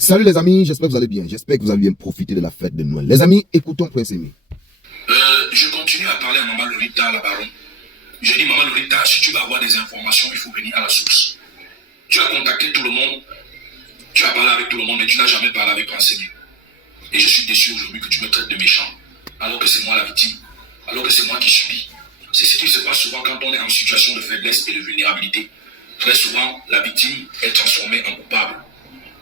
Salut les amis, j'espère que vous allez bien. J'espère que vous avez bien profité de la fête de Noël. Les amis, écoutons Prince Aimé. Je continue à parler à Maman Lolita, la baronne. Je dis, Maman Lolita, si tu vas avoir des informations, il faut venir à la source. Tu as contacté tout le monde, tu as parlé avec tout le monde, mais tu n'as jamais parlé avec Prince Aimé. Et je suis déçu aujourd'hui que tu me traites de méchant, alors que c'est moi la victime, alors que c'est moi qui subis. C'est ce qui se passe souvent quand on est en situation de faiblesse et de vulnérabilité. Très souvent, la victime est transformée en coupable.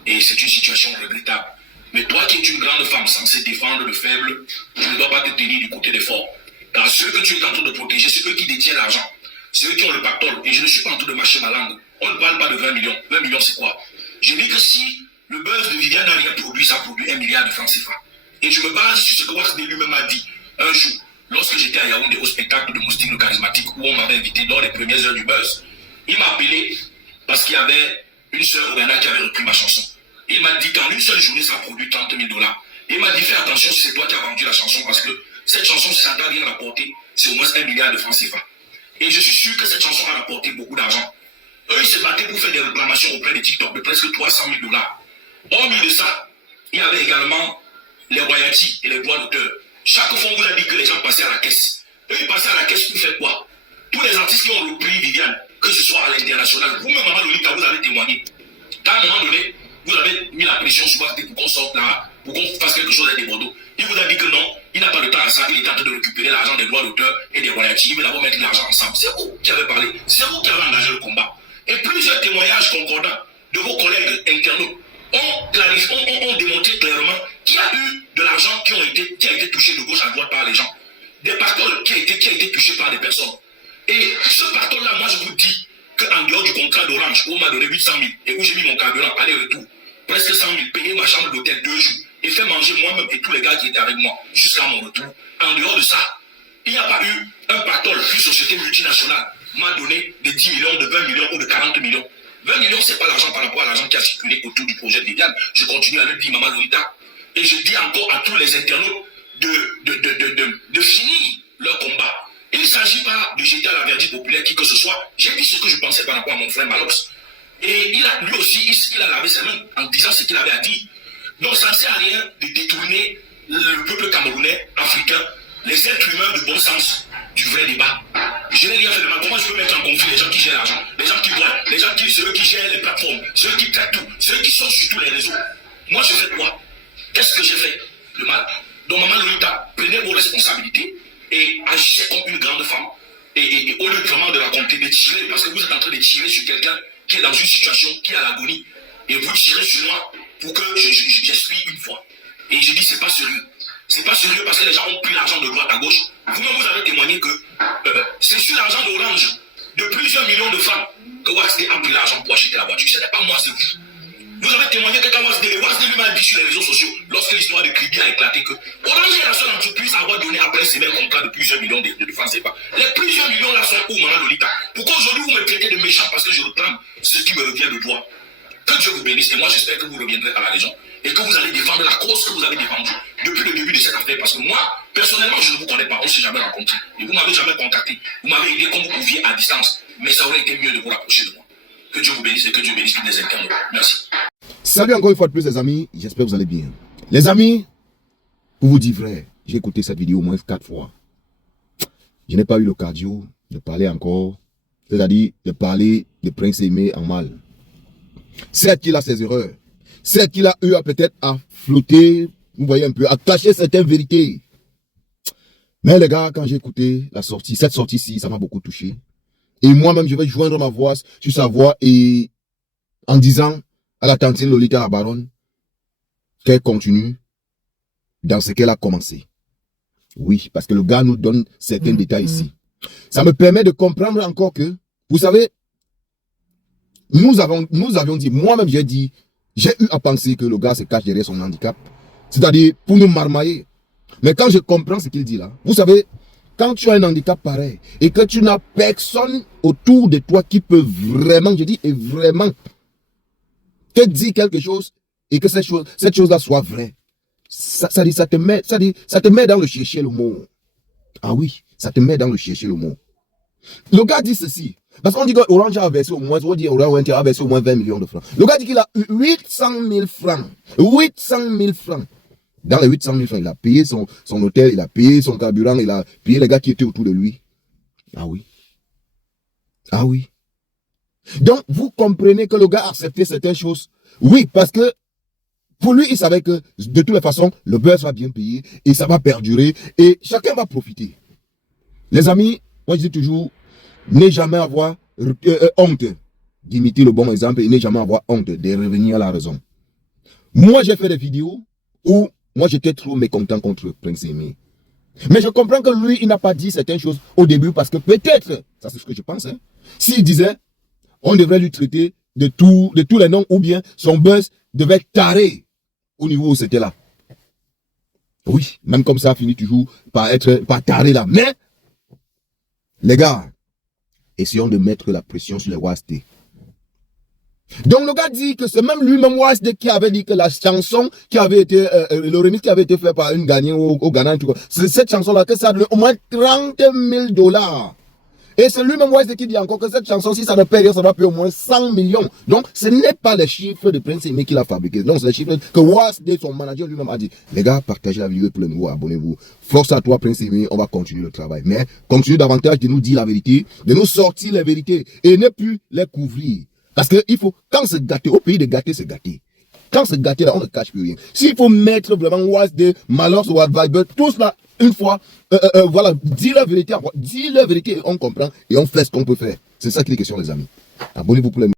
Et c'est une situation regrettable. Mais toi qui es une grande femme censée défendre le faible, tu ne dois pas te tenir du côté des forts. Car ceux que tu es en train de protéger, c'est eux qui détiennent l'argent. C'est eux qui ont le pactole. Et je ne suis pas en train de mâcher ma langue. On ne parle pas de 20 millions. 20 millions, c'est quoi? Je dis que si le buzz de Viviane n'a rien produit, ça produit 1 milliard de francs CFA. Et je me base sur ce que Wax lui-même m'a dit un jour, lorsque j'étais à Yaoundé au spectacle de Moustique le charismatique, où on m'avait invité dans les premières heures du buzz. Il m'a appelé parce qu'il y avait une sœur Ouganda qui avait repris ma chanson. Il m'a dit qu'en une seule journée, ça a produit 30 000 $. Il m'a dit, fais attention si c'est toi qui as vendu la chanson, parce que cette chanson, si ça t'a rien rapporté, c'est au moins 1 milliard de francs CFA. Et je suis sûr que cette chanson a rapporté beaucoup d'argent. Eux, ils se battaient pour faire des réclamations auprès de TikTok de presque 300 000 $. Hormis de ça, il y avait également les royalties et les droits d'auteur. Chaque fois, on vous a dit que les gens passaient à la caisse. Eux, ils passaient à la caisse pour faire quoi? Tous les artistes qui ont repris Viviane, que ce soit à l'international, vous-même, Maman Lolita, vous avez témoigné. À un moment donné, vous avez mis la pression sur Wax pour qu'on sorte là, pour qu'on fasse quelque chose avec des Bordeaux. Il vous a dit que non, il n'a pas de temps à ça, il est en train de récupérer l'argent des droits d'auteur et des royalties, il veut d'abord mettre l'argent ensemble. C'est vous qui avez parlé, c'est vous qui avez engagé le combat. Et plusieurs témoignages concordants de vos collègues internautes ont démontré clairement qu'il y a eu de l'argent qui a été touché de gauche à droite par les gens. Des pactoles qui a été touché par des personnes. Et ce pactole-là, moi je vous dis qu'en dehors du contrat d'Orange, où on m'a donné 800 000 et où j'ai mis mon carburant, aller-retour, presque 100 000, payer ma chambre d'hôtel 2 jours et faire manger moi-même et tous les gars qui étaient avec moi jusqu'à mon retour. En dehors de ça, il n'y a pas eu un pactole, une société multinationale m'a donné de 10 millions, de 20 millions ou de 40 millions. 20 millions, c'est pas l'argent par rapport à l'argent qui a circulé autour du projet de Viviane. Je continue à le dire, Maman Lolita. Et je dis encore à tous les internautes de finir leur combat. Il ne s'agit pas de jeter à la verdure populaire qui que ce soit. J'ai dit ce que je pensais par rapport à mon frère Malox. Et lui aussi, il a lavé ses mains en disant ce qu'il avait à dire. Donc ça ne sert à rien de détourner le peuple camerounais, africain, les êtres humains de bon sens du vrai débat. Je n'ai rien fait de mal. Comment je peux mettre en conflit les gens qui gèrent l'argent, les gens qui voient, ceux qui gèrent les plateformes, ceux qui traitent tout, ceux qui sont sur tous les réseaux? Moi je fais quoi? Qu'est-ce que j'ai fait de mal? Donc Maman Lolita, prenez vos responsabilités et agissez comme une grande femme. Et au lieu vraiment de raconter, de tirer, parce que vous êtes en train de tirer sur quelqu'un qui est dans une situation qui est à l'agonie. Et vous tirez sur moi pour que j'explique une fois. Et je dis, c'est pas sérieux. C'est pas sérieux parce que les gens ont pris l'argent de droite à gauche. Vous-même, vous avez témoigné que c'est sur l'argent d'Orange de plusieurs millions de francs que Wax a pris l'argent pour acheter la voiture. Ce n'est pas moi, c'est vous. Vous avez témoigné que quand Wax lui m'a dit sur les réseaux sociaux, lorsque l'histoire de Crédit a éclaté, que Orange est la seule entreprise à avoir donné après ces mêmes contrats de plusieurs millions de francs CFA. Les plusieurs millions là sont où, Maman Lolita? Pourquoi aujourd'hui vous me traitez de méchant parce que je réclame ce qui me revient de droit? Que Dieu vous bénisse et moi j'espère que vous reviendrez à la raison et que vous allez défendre la cause que vous avez défendue depuis le début de cette affaire. Parce que moi, personnellement, je ne vous connais pas, on ne s'est jamais rencontré. Et vous ne m'avez jamais contacté. Vous m'avez aidé comme vous pouviez à distance. Mais ça aurait été mieux de vous rapprocher de moi. Que Dieu vous bénisse et que Dieu bénisse tous les internautes. Merci. Salut encore une fois de plus les amis, j'espère que vous allez bien. Les amis, pour vous dire vrai, j'ai écouté cette vidéo au moins 4 fois. Je n'ai pas eu le cardio de parler encore, c'est-à-dire de parler de Prince Aimé en mal. Certes qu'il a ses erreurs, certes qu'il a eu peut-être à flotter, vous voyez un peu, à cacher certaines vérités. Mais les gars, quand j'ai écouté la sortie, cette sortie-ci, ça m'a beaucoup touché. Et moi-même, je vais joindre ma voix sur sa voix et en disant à la tantine Lolita la baronne qu'elle continue dans ce qu'elle a commencé. Oui, parce que le gars nous donne certains détails ici. Ça me permet de comprendre encore que, vous savez, nous avions dit, moi-même j'ai dit, j'ai eu à penser que le gars se cache derrière son handicap. C'est-à-dire pour nous marmailler. Mais quand je comprends ce qu'il dit là, vous savez, quand tu as un handicap pareil et que tu n'as personne autour de toi qui peut vraiment, je dis, et vraiment te dire quelque chose et que cette chose-là soit vraie, ça te met dans le chercher le mot. Ah oui, ça te met dans le chercher le mot. Le gars dit ceci. Parce qu'on dit que Orange a versé au moins, on dit Orange a versé au moins 20 millions de francs. Le gars dit qu'il a 800 000 francs. 800 000 francs. Dans les 800 000 francs, il a payé son hôtel, il a payé son carburant, il a payé les gars qui étaient autour de lui. Ah oui. Ah oui. Donc, vous comprenez que le gars a accepté certaines choses. Oui, parce que pour lui, il savait que de toutes les façons, le buzz va bien payer et ça va perdurer et chacun va profiter. Les amis, moi je dis toujours, ne jamais avoir honte d'imiter le bon exemple et ne jamais avoir honte de revenir à la raison. Moi, j'ai fait des vidéos où moi j'étais trop mécontent contre Prince Aimé. Mais je comprends que lui, il n'a pas dit certaines choses au début parce que peut-être, ça c'est ce que je pense, hein, s'il disait, on devrait lui traiter de tous les noms ou bien son buzz devait être taré au niveau où c'était là. Oui, même comme ça, finit toujours par être taré là. Mais, les gars, essayons de mettre la pression sur les WASD. Donc le gars dit que c'est même lui-même WASD qui avait dit que la chanson qui avait été, le remix qui avait été fait par une gagnante au Ghana, c'est cette chanson-là que ça a donné au moins 30 000 $. Et c'est lui-même WASD qui dit encore que cette chanson, si ça ne paye rien, ça va payer au moins 100 millions. Donc, ce n'est pas les chiffres de Prince Aimé qu'il a fabriqués. Donc, c'est les chiffres que WASD, son manager lui-même a dit. Les gars, partagez la vidéo pour les nouveaux, abonnez-vous. Force à toi, Prince Aimé, on va continuer le travail. Mais, continuez davantage de nous dire la vérité, de nous sortir la vérité et ne plus les couvrir. Parce que il faut, quand c'est gâté, au pays de gâter, c'est gâté. Quand c'est gâté, là, on ne cache plus rien. S'il faut mettre vraiment WASD, Malox, Viber, tous là, une fois, voilà, dis la vérité, on comprend et on fait ce qu'on peut faire. C'est ça qui est question, les amis. Abonnez-vous pour les